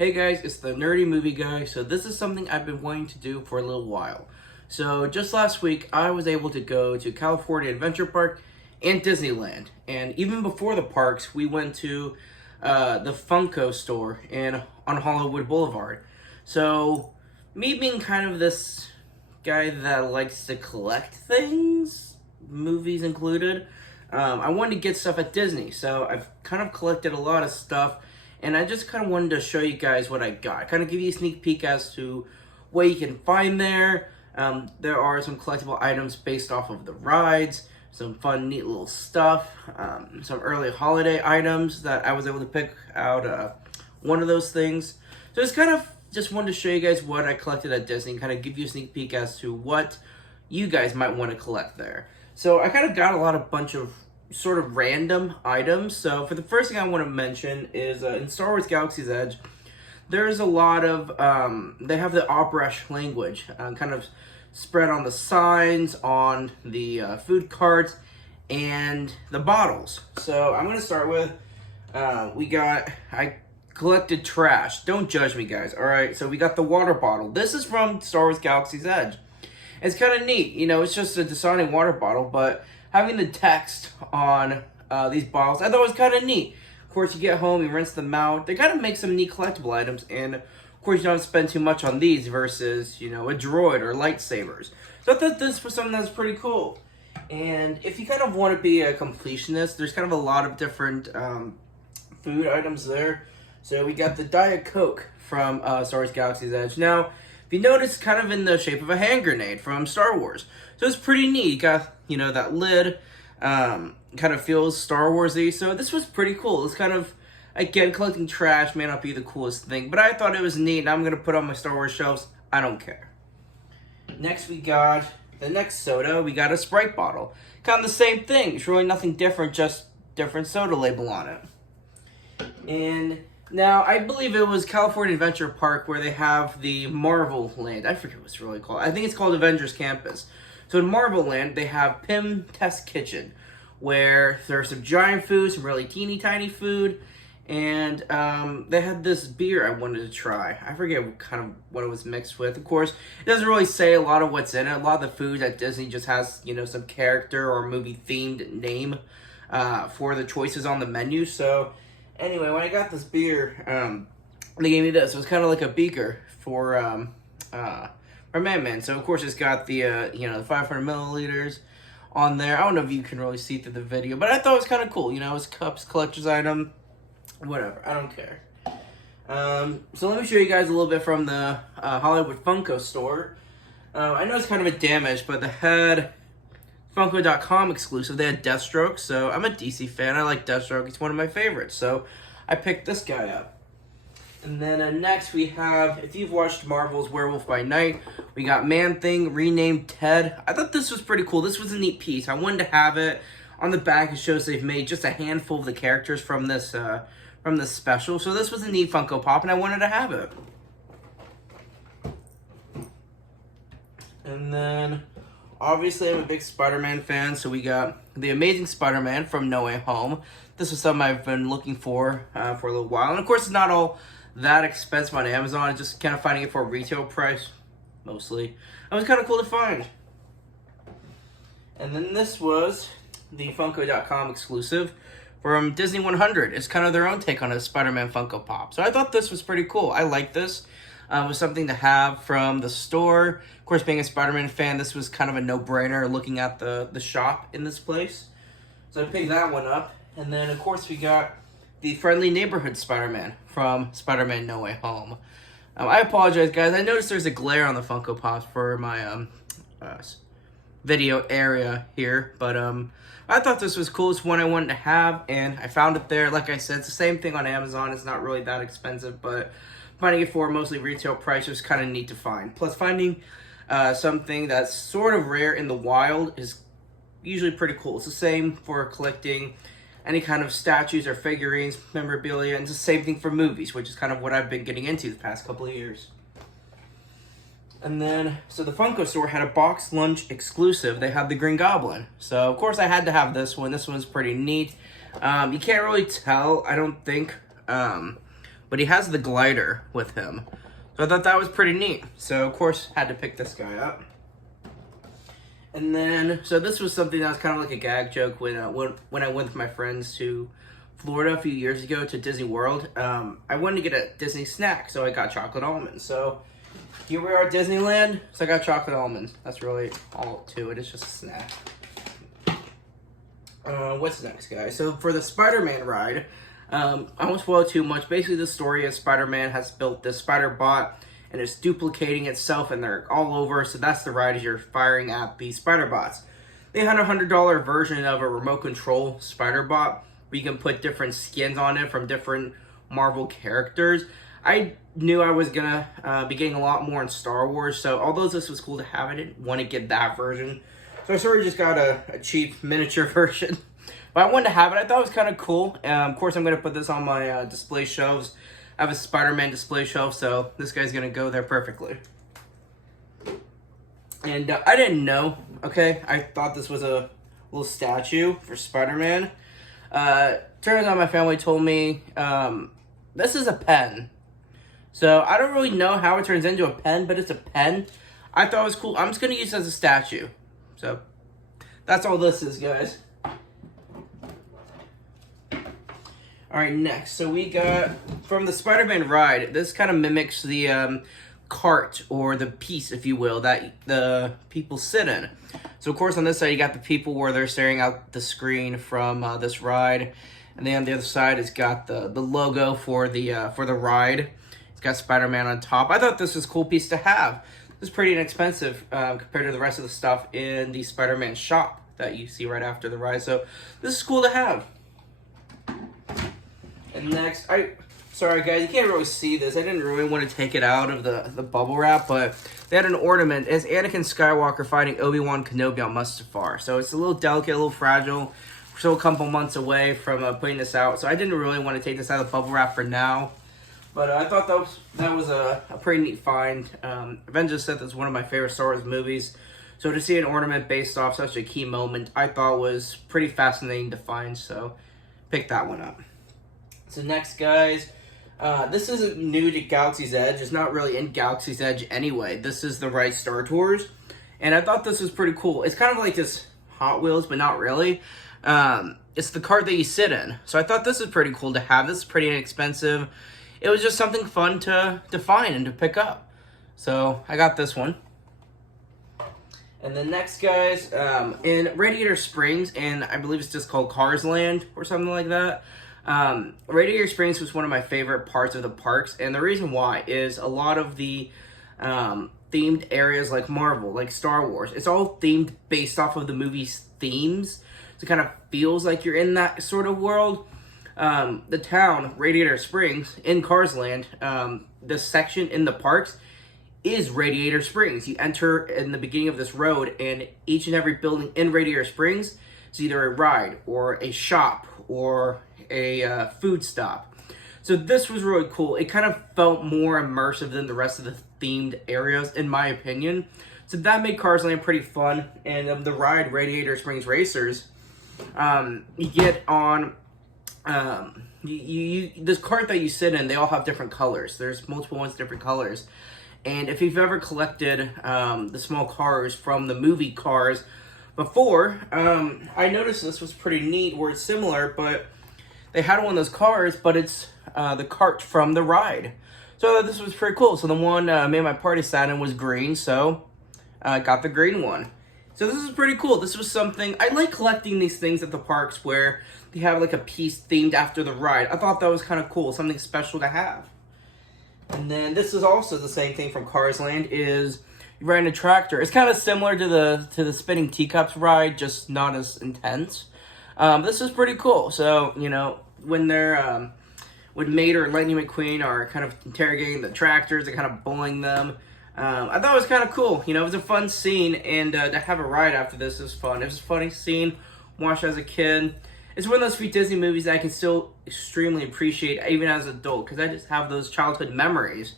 Hey guys, it's the Nerdy Movie Guy. So this is something I've been wanting to do for a little while. So just last week, I was able to go to California Adventure Park and Disneyland. And even before the parks, we went to the Funko store on Hollywood Boulevard. So me being kind of this guy that likes to collect things, movies included, I wanted to get stuff at Disney. So I've kind of collected a lot of stuff. And I just kind of wanted to show you guys what I got. Kind of give you a sneak peek as to what you can find there. There are some collectible items based off of the rides. Some fun, neat little stuff. Some early holiday items that I was able to pick out one of those things. So it's kind of just wanted to show you guys what I collected at Disney. And kind of give you a sneak peek as to what you guys might want to collect there. So I kind of got a bunch of sort of random items. So for the first thing I want to mention is in Star Wars Galaxy's Edge, there's a lot of, they have the Operesh language kind of spread on the signs, on the food carts, and the bottles. So I'm going to start with, I collected trash. Don't judge me, guys, alright? So we got the water bottle. This is from Star Wars Galaxy's Edge. It's kind of neat, you know, it's just a Dasani water bottle, but having the text on these bottles, I thought was kind of neat. Of course, you get home, you rinse them out. They kind of make some neat collectible items, and of course, you don't spend too much on these versus, you know, a droid or lightsabers. So I thought this was something that's pretty cool. And if you kind of want to be a completionist, there's kind of a lot of different food items there. So we got the Diet Coke from Star Wars Galaxy's Edge. Now, if you notice, kind of in the shape of a hand grenade from Star Wars. So it's pretty neat. You got, you know, that lid, kind of feels Star Wars-y. So this was pretty cool. It's kind of, again, collecting trash may not be the coolest thing, but I thought it was neat, and I'm going to put on my Star Wars shelves. I don't care. Next, we got the next soda. We got a Sprite bottle. Kind of the same thing. It's really nothing different, just different soda label on it. And now, I believe it was California Adventure Park where they have the Marvel Land. I forget what it's really called. I think it's called Avengers Campus. So in Marvel Land, they have Pym Test Kitchen, where there's some giant food, some really teeny tiny food, and they had this beer I wanted to try. I forget what it was mixed with. Of course, it doesn't really say a lot of what's in it. A lot of the food at Disney just has, you know, some character or movie-themed name for the choices on the menu. So anyway, when I got this beer, they gave me this. It was kind of like a beaker for Man. So of course it's got the you know, the 500 milliliters on there. I don't know if you can really see through the video, but I thought it was kind of cool. You know, it's cups, collector's item, whatever. I don't care. So let me show you guys a little bit from the Hollywood Funko store. I know it's kind of a damage, but they had Funko.com exclusive. They had Deathstroke, so I'm a DC fan. I like Deathstroke. He's one of my favorites, so I picked this guy up. And then next we have, if you've watched Marvel's Werewolf by Night, we got Man-Thing, renamed Ted. I thought this was pretty cool. This was a neat piece. I wanted to have it. On the back, it shows they've made just a handful of the characters from this special. So this was a neat Funko Pop, and I wanted to have it. And then, obviously, I'm a big Spider-Man fan, so we got The Amazing Spider-Man from No Way Home. This was something I've been looking for a little while. And, of course, it's not all that expensive on Amazon. Just kind of finding it for a retail price, mostly. It was kind of cool to find. And then this was the Funko.com exclusive from Disney 100. It's kind of their own take on a Spider-Man Funko Pop. So I thought this was pretty cool. I like this. It was something to have from the store. Of course, being a Spider-Man fan, this was kind of a no-brainer looking at the shop in this place. So I picked that one up. And then, of course, we got the Friendly Neighborhood Spider-Man from Spider-Man No Way Home. I apologize, guys. I noticed there's a glare on the Funko Pops for my video area here. But I thought this was cool. It's one I wanted to have, and I found it there. Like I said, it's the same thing on Amazon. It's not really that expensive, but finding it for mostly retail price was kind of neat to find. Plus, finding something that's sort of rare in the wild is usually pretty cool. It's the same for collecting any kind of statues or figurines, memorabilia, and it's the same thing for movies, which is kind of what I've been getting into the past couple of years. And then, so the Funko store had a box lunch exclusive. They had the Green Goblin. So, of course, I had to have this one. This one's pretty neat. You can't really tell, I don't think, but he has the glider with him. So I thought that was pretty neat. So, of course, had to pick this guy up. And then, so this was something that was kind of like a gag joke when I went with my friends to Florida a few years ago to Disney World. I wanted to get a Disney snack, so I got chocolate almonds. So here we are at Disneyland, so I got chocolate almonds. That's really all to it. It's just a snack. What's next, guys? So for the Spider-Man ride, I won't spoil too much. Basically, the story is Spider-Man has built this spider bot, and it's duplicating itself, and they're all over. So that's the ride, as you're firing at the spider bots. They had a $100 version of a remote control spider bot, where you can put different skins on it from different Marvel characters. I knew I was gonna be getting a lot more in Star Wars, so although this was cool to have, I didn't want to get that version. So I sort of just got a cheap miniature version. But I wanted to have it. I thought it was kind of cool. Of course, I'm going to put this on my display shelves. I have a Spider-Man display shelf, so this guy's going to go there perfectly. And I didn't know, okay? I thought this was a little statue for Spider-Man. Turns out my family told me this is a pen. So I don't really know how it turns into a pen, but it's a pen. I thought it was cool. I'm just going to use it as a statue. So that's all this is, guys. Alright, next. So we got, from the Spider-Man ride, this kind of mimics the cart, or the piece, if you will, that the people sit in. So, of course, on this side, you got the people where they're staring out the screen from this ride. And then on the other side, it's got the logo for the ride. It's got Spider-Man on top. I thought this was a cool piece to have. This is pretty inexpensive compared to the rest of the stuff in the Spider-Man shop that you see right after the ride. So, this is cool to have. And next, sorry guys, you can't really see this. I didn't really want to take it out of the bubble wrap, but they had an ornament. It's Anakin Skywalker fighting Obi-Wan Kenobi on Mustafar. So it's a little delicate, a little fragile. We're still a couple months away from putting this out. So I didn't really want to take this out of the bubble wrap for now. But I thought that was a pretty neat find. Avengers said that's one of my favorite Star Wars movies. So to see an ornament based off such a key moment, I thought was pretty fascinating to find. So pick that one up. So next, guys, this isn't new to Galaxy's Edge. It's not really in Galaxy's Edge anyway. This is the Ride Star Tours, and I thought this was pretty cool. It's kind of like this Hot Wheels, but not really. It's the cart that you sit in. So I thought this was pretty cool to have. This is pretty inexpensive. It was just something fun to find and to pick up. So I got this one. And then next, guys, in Radiator Springs, and I believe it's just called Cars Land or something like that. Radiator Springs was one of my favorite parts of the parks, and the reason why is a lot of the themed areas like Marvel, like Star Wars, it's all themed based off of the movie's themes, so it kind of feels like you're in that sort of world. The town, Radiator Springs, in Cars Land, the section in the parks is Radiator Springs. You enter in the beginning of this road, and each and every building in Radiator Springs is either a ride or a shop or a food stop. So this was really cool. It kind of felt more immersive than the rest of the themed areas, in my opinion. So that made Cars Land pretty fun. And the ride, Radiator Springs Racers, you get on this cart that you sit in. They all have different colors. There's multiple ones, different colors. And if you've ever collected the small cars from the movie Cars before, I noticed this was pretty neat, where it's similar, but they had one of those cars, but it's the cart from the ride. So I thought this was pretty cool. So the one me and my party sat in was green, so I got the green one. So this is pretty cool. This was something, I like collecting these things at the parks where they have like a piece themed after the ride. I thought that was kind of cool, something special to have. And then this is also the same thing from Cars Land, is you ride a tractor. It's kind of similar to the spinning teacups ride, just not as intense. This is pretty cool. So, you know, when they're, when Mater and Lightning McQueen are kind of interrogating the tractors and kind of bullying them, I thought it was kind of cool. You know, it was a fun scene, and to have a ride after this is fun. It was a funny scene, watched as a kid. It's one of those few Disney movies that I can still extremely appreciate, even as an adult, because I just have those childhood memories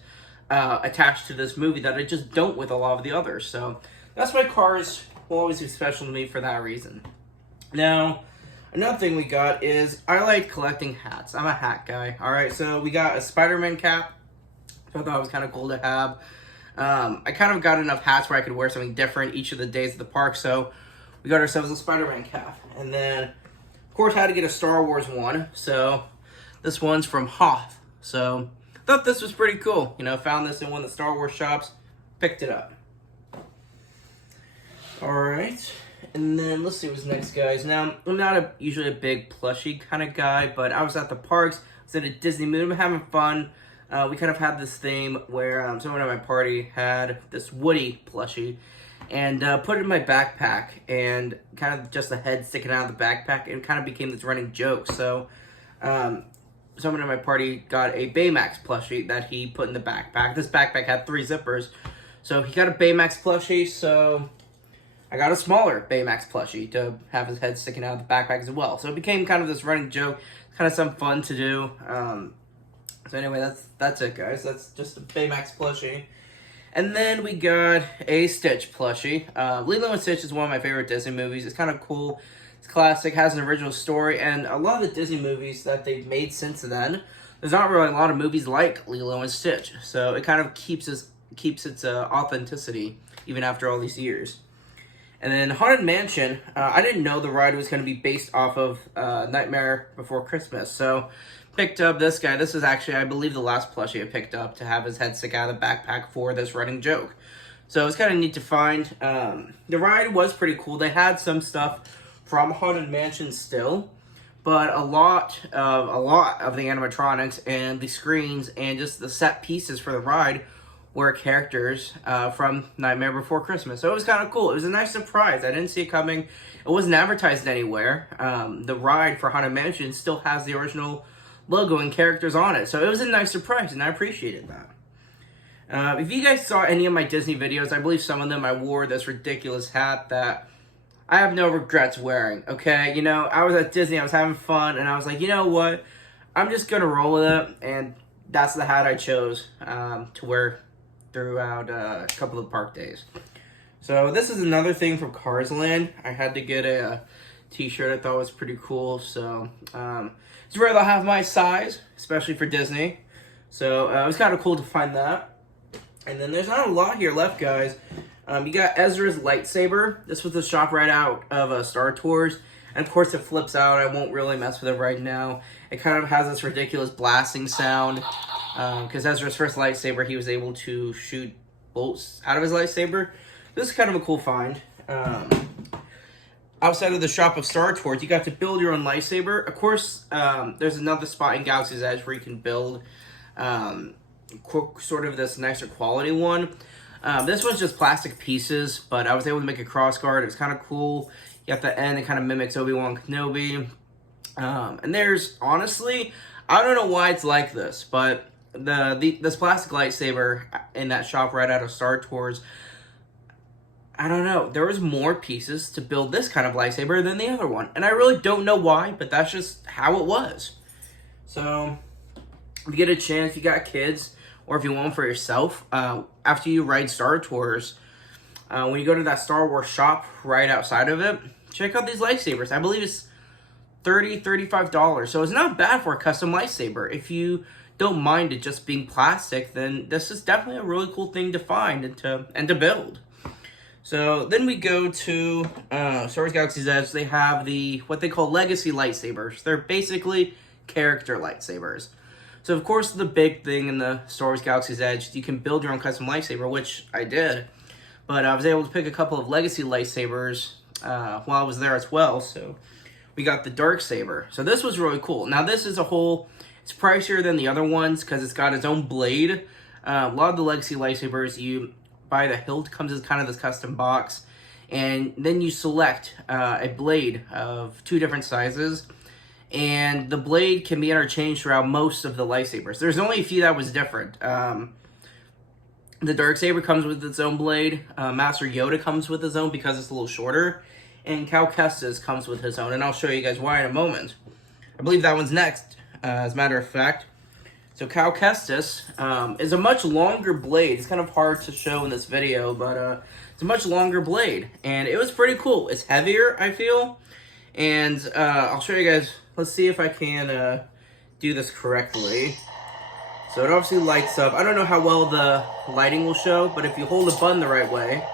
attached to this movie that I just don't with a lot of the others. So that's why Cars will always be special to me for that reason. Now, Another thing we got is, I like collecting hats. I'm a hat guy. Alright, so we got a Spider-Man cap. So I thought it was kind of cool to have. I kind of got enough hats where I could wear something different each of the days at the park, so we got ourselves a Spider-Man cap. And then, of course, had to get a Star Wars one, so this one's from Hoth. So I thought this was pretty cool. You know, found this in one of the Star Wars shops, picked it up. Alright, and then let's see what's next, guys. Now, I'm not usually a big plushie kind of guy, but I was at the parks, I was in a Disney mood, I'm having fun. We kind of had this theme where someone at my party had this Woody plushie and put it in my backpack, and kind of just the head sticking out of the backpack, and kind of became this running joke. So someone at my party got a Baymax plushie that he put in the backpack. This backpack had 3 zippers, so he got a Baymax plushie, so I got a smaller Baymax plushie to have his head sticking out of the backpack as well. So it became kind of this running joke, kind of some fun to do. So anyway, that's it, guys. That's just a Baymax plushie. And then we got a Stitch plushie. Lilo and Stitch is one of my favorite Disney movies. It's kind of cool. It's classic, has an original story, and a lot of the Disney movies that they've made since then, there's not really a lot of movies like Lilo and Stitch. So it kind of keeps its authenticity even after all these years. And then Haunted Mansion, I didn't know the ride was going to be based off of Nightmare Before Christmas. So picked up this guy. This is actually, I believe, the last plushie I picked up to have his head stick out of the backpack for this running joke. So it's kind of neat to find. The ride was pretty cool. They had some stuff from Haunted Mansion still, but a lot of the animatronics and the screens and just the set pieces for the ride were characters from Nightmare Before Christmas. So it was kind of cool. It was a nice surprise. I didn't see it coming. It wasn't advertised anywhere. The ride for Haunted Mansion still has the original logo and characters on it. So it was a nice surprise, and I appreciated that. If you guys saw any of my Disney videos, I believe some of them I wore this ridiculous hat that I have no regrets wearing, okay? You know, I was at Disney, I was having fun, and I was like, you know what? I'm just going to roll with it, and that's the hat I chose to wear throughout a couple of park days. So this is another thing from Cars Land. I had to get a t-shirt I thought was pretty cool. So it's rare they'll have my size, especially for Disney. So it was kind of cool to find that. And then there's not a lot here left, guys. You got Ezra's lightsaber. This was the shop right out of Star Tours. And of course it flips out. I won't really mess with it right now. It kind of has this ridiculous blasting sound. Because Ezra's first lightsaber, he was able to shoot bolts out of his lightsaber. This is kind of a cool find. Outside of the shop of Star Tours, you got to build your own lightsaber. Of course, there's another spot in Galaxy's Edge where you can build sort of this nicer quality one. This one's just plastic pieces, but I was able to make a crossguard. It was kind of cool. You got the end, it kind of mimics Obi-Wan Kenobi. And there's, honestly, I don't know why it's like this, but this plastic lightsaber in that shop right out of Star Tours, I don't know, there was more pieces to build this kind of lightsaber than the other one, and I really don't know why, but that's just how it was. So if you get a chance, you got kids, or if you want one for yourself, after you ride Star Tours, when you go to that Star Wars shop right outside of it, check out these lightsabers. I believe it's $30, $35, so it's not bad for a custom lightsaber. If you don't mind it just being plastic, then this is definitely a really cool thing to find and to build. So then we go to Star Wars Galaxy's Edge. They have what they call legacy lightsabers. They're basically character lightsabers. So of course the big thing in the Star Wars Galaxy's Edge, you can build your own custom lightsaber, which I did. But I was able to pick a couple of legacy lightsabers while I was there as well. So we got the Darksaber. So this was really cool. Now this is it's pricier than the other ones because it's got its own blade. A lot of the legacy lightsabers, you buy the hilt, comes as kind of this custom box, and then you select a blade of 2 different sizes, and the blade can be interchanged throughout most of the lightsabers. There's only a few that was different. The Darksaber comes with its own blade. Master Yoda comes with his own because it's a little shorter, and Cal Kestis comes with his own, and I'll show you guys why in a moment. I believe that one's next, as a matter of fact. So Cal Kestis is a much longer blade. It's kind of hard to show in this video, but it's a much longer blade, and it was pretty cool. It's heavier, I feel, And I'll show you guys. Let's see if I can do this correctly. So it obviously lights up. I don't know how well the lighting will show, but if you hold the button the right way,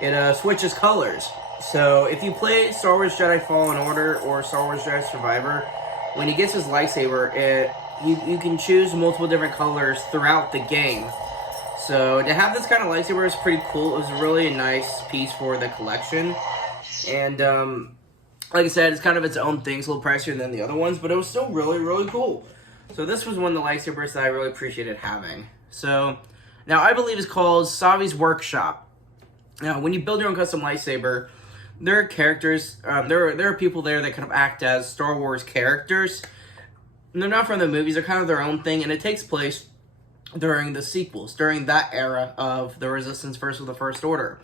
it switches colors. So if you play Star Wars Jedi Fallen Order or Star Wars Jedi Survivor, when he gets his lightsaber, you can choose multiple different colors throughout the game. So to have this kind of lightsaber is pretty cool. It was really a nice piece for the collection. And like I said, it's kind of its own thing. It's a little pricier than the other ones, but it was still really, really cool. So this was one of the lightsabers that I really appreciated having. So now I believe it's called Savi's Workshop. Now, when you build your own custom lightsaber, there are characters, there are people there that kind of act as Star Wars characters. And they're not from the movies, they're kind of their own thing, and it takes place during the sequels, during that era of the Resistance versus the First Order.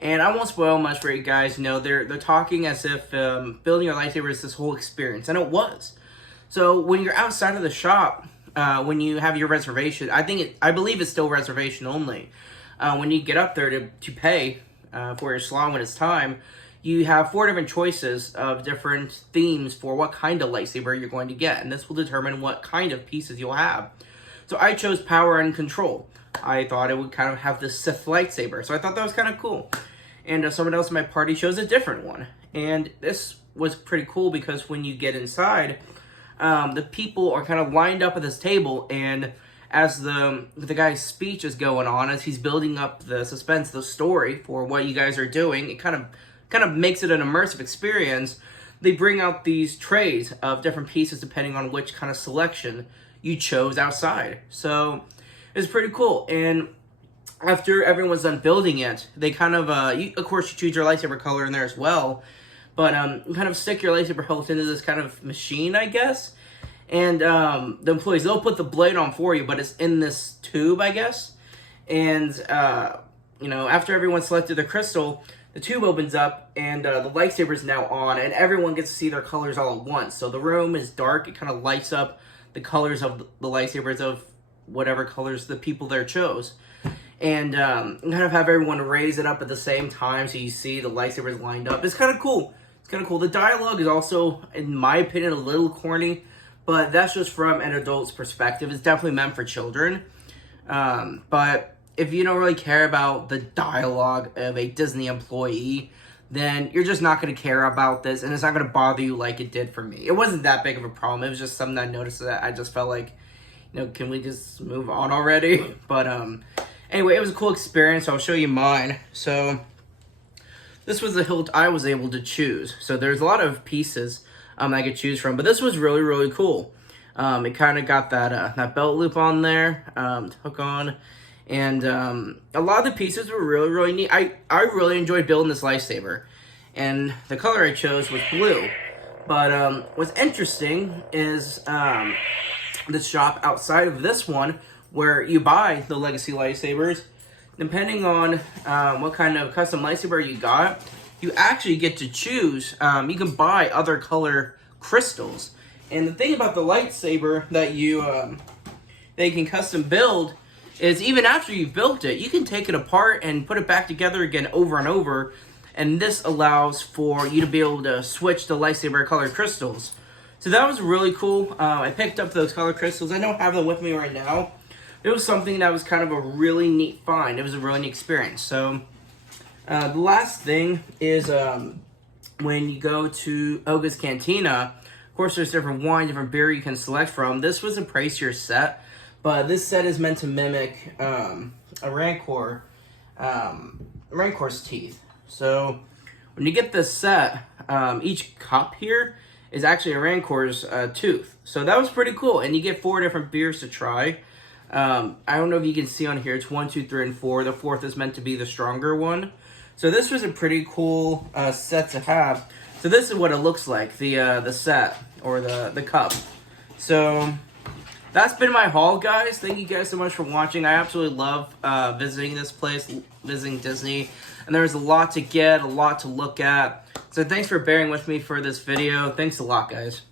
And I won't spoil much for you guys. You know, they're talking as if building your lightsaber is this whole experience, and it was. So when you're outside of the shop, when you have your reservation, I believe it's still reservation only. When you get up there to pay for your slot when it's time, you have 4 different choices of different themes for what kind of lightsaber you're going to get, and this will determine what kind of pieces you'll have. So I chose Power and Control. I thought it would kind of have this Sith lightsaber, so I thought that was kind of cool. And someone else in my party chose a different one. And this was pretty cool because when you get inside, the people are kind of lined up at this table, and as the guy's speech is going on, as he's building up the suspense, the story for what you guys are doing, it kind of makes it an immersive experience. They bring out these trays of different pieces depending on which kind of selection you chose outside. So it's pretty cool. And after everyone's done building it, they kind of, of course you choose your lightsaber color in there as well, but you kind of stick your lightsaber hilt into this kind of machine, I guess. And the employees, they'll put the blade on for you, but it's in this tube, I guess. And, you know, after everyone selected the crystal, the tube opens up, and the lightsaber is now on, and everyone gets to see their colors all at once. So the room is dark. It kind of lights up the colors of the lightsabers of whatever colors the people there chose. And kind of have everyone raise it up at the same time so you see the lightsabers lined up. It's kind of cool. It's kind of cool. The dialogue is also, in my opinion, a little corny, but that's just from an adult's perspective. It's definitely meant for children. But if you don't really care about the dialogue of a Disney employee, then you're just not going to care about this, and it's not going to bother you like it did for me. It wasn't that big of a problem. It was just something I noticed that I just felt like, you know, can we just move on already? But anyway, it was a cool experience. I'll show you mine. So this was the hilt I was able to choose. So there's a lot of pieces I could choose from, but this was really, really cool. It kind of got that belt loop on there, hook on, and a lot of the pieces were really, really neat. I really enjoyed building this lightsaber, and the color I chose was blue. But what's interesting is the shop outside of this one, where you buy the Legacy lightsabers, depending on what kind of custom lightsaber you got, you actually get to choose. You can buy other color crystals. And the thing about the lightsaber that you can custom build is even after you've built it, you can take it apart and put it back together again over and over. And this allows for you to be able to switch the lightsaber color crystals. So that was really cool. I picked up those color crystals. I don't have them with me right now. It was something that was kind of a really neat find. It was a really neat experience. So the last thing is when you go to Oga's Cantina, of course there's different wine, different beer you can select from. This was a pricier set, but this set is meant to mimic a Rancor's teeth. So when you get this set, each cup here is actually a Rancor's tooth. So that was pretty cool, and you get 4 different beers to try. I don't know if you can see on here, it's 1, 2, 3, and 4. The 4th is meant to be the stronger one. So this was a pretty cool set to have. So this is what it looks like, the set, or the cup. So that's been my haul, guys. Thank you guys so much for watching. I absolutely love visiting this place, visiting Disney. And there's a lot to get, a lot to look at. So thanks for bearing with me for this video. Thanks a lot, guys.